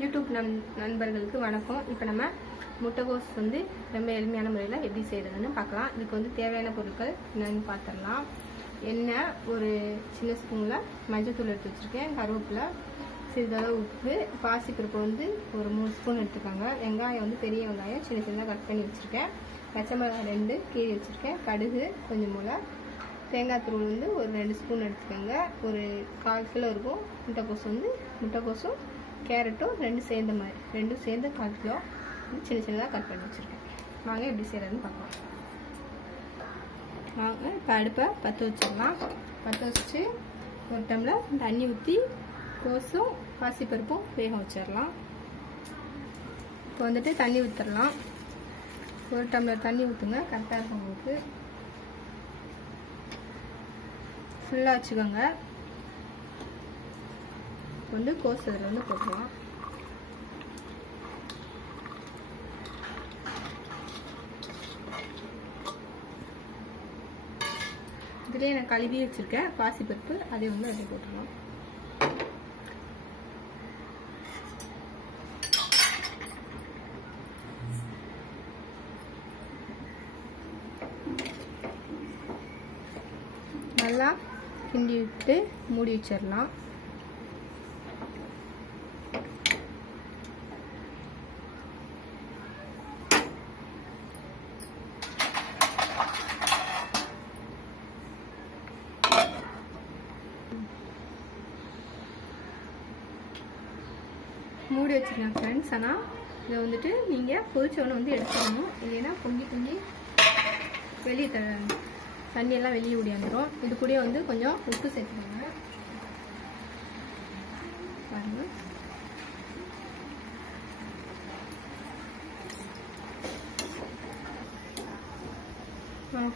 YouTube நண்பர்களுக்கு வணக்கம். இப்போ நம்ம முட்டைகோஸ் வந்து ரொம்ப எளிமையான முறையில் எப்படி செய்கிறதுன்னு பார்க்கலாம். இதுக்கு வந்து தேவையான பொருட்கள் என்னென்னு பார்த்துடலாம். எண்ணெய் ஒரு சின்ன ஸ்பூனில் மஞ்சள்தூள் எடுத்து வச்சுருக்கேன், கருவேப்பிலை, சிறிதளவு உப்பு, பாசிப்பருப்பு வந்து ஒரு 3 ஸ்பூன் எடுத்துக்கோங்க, வெங்காயம் வந்து பெரிய வெங்காயம் சின்ன சின்னதாக கட் பண்ணி வச்சுருக்கேன், பச்சை மிளகாய் 2 கீறி வச்சுருக்கேன், கடுகு கொஞ்சம் போல், தேங்காய் தூள் வந்து ஒரு 2 ஸ்பூன் எடுத்துக்கோங்க, ஒரு 1/4 கிலோ இருக்கும். முட்டைக்கோஸும் கேரட்டும் ரெண்டும் சேர்ந்த மாதிரி 1/4 கிலோ சின்ன சின்னதாக கட் பண்ணி வச்சுருக்கேன். வாங்க எப்படி செய்கிறதுன்னு பார்க்கலாம். வாங்க இப்போ அடுப்பை பற்ற வச்சிடலாம். பற்ற வச்சு ஒரு டம்ளர் தண்ணி ஊற்றி கோஸும் பாசிப்பருப்பும் வேக வச்சிடலாம். இப்போ வந்துட்டு தண்ணி ஊற்றிடலாம். ஒரு டம்ளர் தண்ணி ஊற்றுங்க, கரெக்டாக இருக்கும் உங்களுக்கு. ஃபுல்லாக வச்சுக்கோங்க. இப்போ வந்து கோஸ் இதில் வந்து போட்டுடலாம். இதுலேயே நான் கழுவி வச்சுருக்கேன் பாசிப்பருப்பு, அதை வந்து அதில் போட்டுடலாம். நல்லா கிண்டி விட்டு மூடி வச்சிடலாம். மூடி வச்சுருக்கேன் ஃப்ரெண்ட்ஸ். ஆனால் இதை வந்துட்டு நீங்கள் பொரிச்சவொன்னே வந்து எடுத்துக்கணும், இல்லைன்னா பொங்கி வெளியே தண்ணியெல்லாம் வெளியே ஓடியாந்துடும். இது கூட வந்து கொஞ்சம் உப்பு சேர்த்துக்கோங்க. பாருங்க,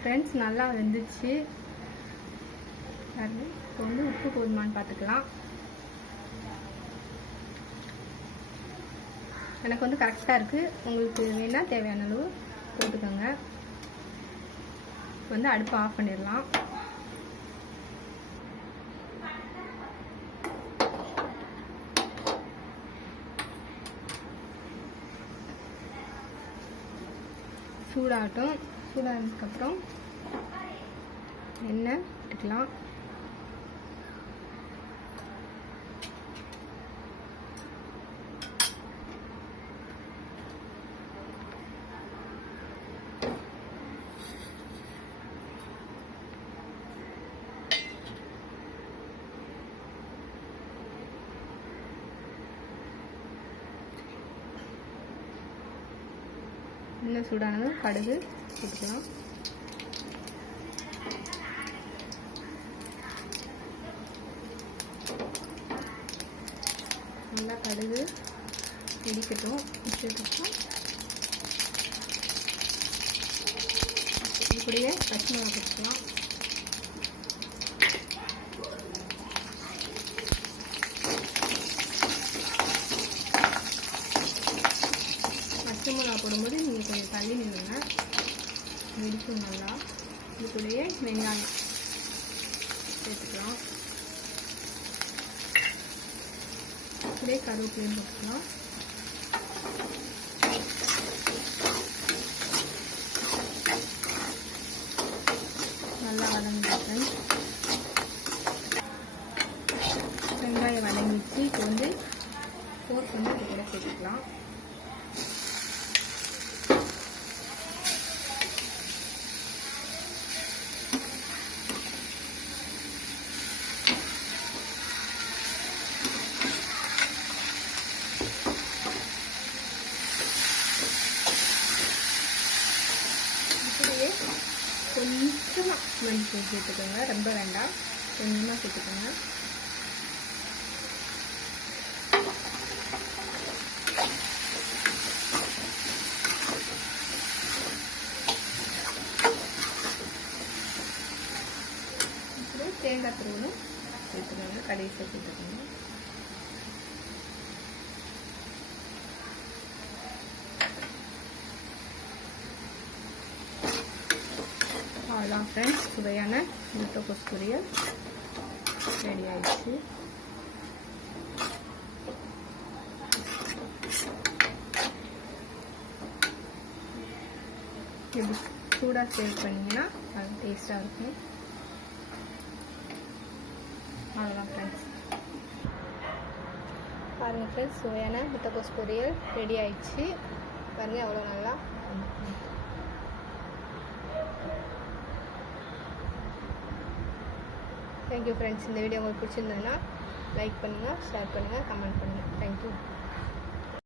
ஃப்ரெண்ட்ஸ் நல்லா வெந்துச்சு. பாருங்க, இப்போ வந்து உப்பு போதுமான்னு பார்த்துக்கலாம். எனக்கு வந்து கரெக்டாக இருக்குது. உங்களுக்கு வேணால் தேவையான அளவு போட்டுக்கோங்க. வந்து அடுப்பை ஆஃப் பண்ணிடலாம். சூடாகட்டும். சூடானதுக்கப்புறம் எண்ணெய் விட்டுக்கலாம். இன்னும் சூடானதும் கடுகு போட்டுக்கலாம். நல்லா கடுகு இடிக்கட்டும். இடிச்சதுக்கப்புறம் இப்படியே பச்சை மிளகாய் போட்டுக்கலாம். பச்சை மிளகா போடும்போது நீங்கள் கொஞ்சம் தள்ளி நின்றுங்க, இடிக்கும் நல்லா. இது கூடயே வெங்காயம் சேர்த்துக்கலாம். அப்படியே கருவேப்பிலையும் போட்டுக்கலாம். நல்லா வதங்கிட்டேன். வெங்காயம் வதங்கிச்சு. இப்போ வந்து கோஸ் வந்து இது கூட சேர்த்துக்கலாம். கொஞ்சமாக மஞ்சள் சேர்த்துக்கோங்க, ரொம்ப வேண்டாம், கொஞ்சமாக சேர்த்துக்கோங்க. அப்புறம் தேங்காய் துருவலும் சேர்த்துக்கோங்க, கடைசியாக சேர்த்துக்கோங்க. அவ்வளோதான் ஃப்ரெண்ட்ஸ், சுவையான முட்டைக்கோஸ் பொரியல் ரெடி ஆயிடுச்சு. இப்படி சூடாக சேவ் பண்ணிங்கன்னா அது டேஸ்ட்டாக இருக்கும். அவ்வளோதான் ஃப்ரெண்ட்ஸ். பாருங்கள் ஃப்ரெண்ட்ஸ், சுவையான முட்டைக்கோஸ் பொரியல் ரெடி ஆயிடுச்சு. பாருங்கள் அவ்வளோ நல்லா. Thank you friends. இந்த வீடியோ உங்களுக்கு பிடிச்சிருந்ததுன்னா லைக் பண்ணுங்கள், ஷேர் பண்ணுங்கள், கமெண்ட் பண்ணுங்கள். தேங்க்யூ.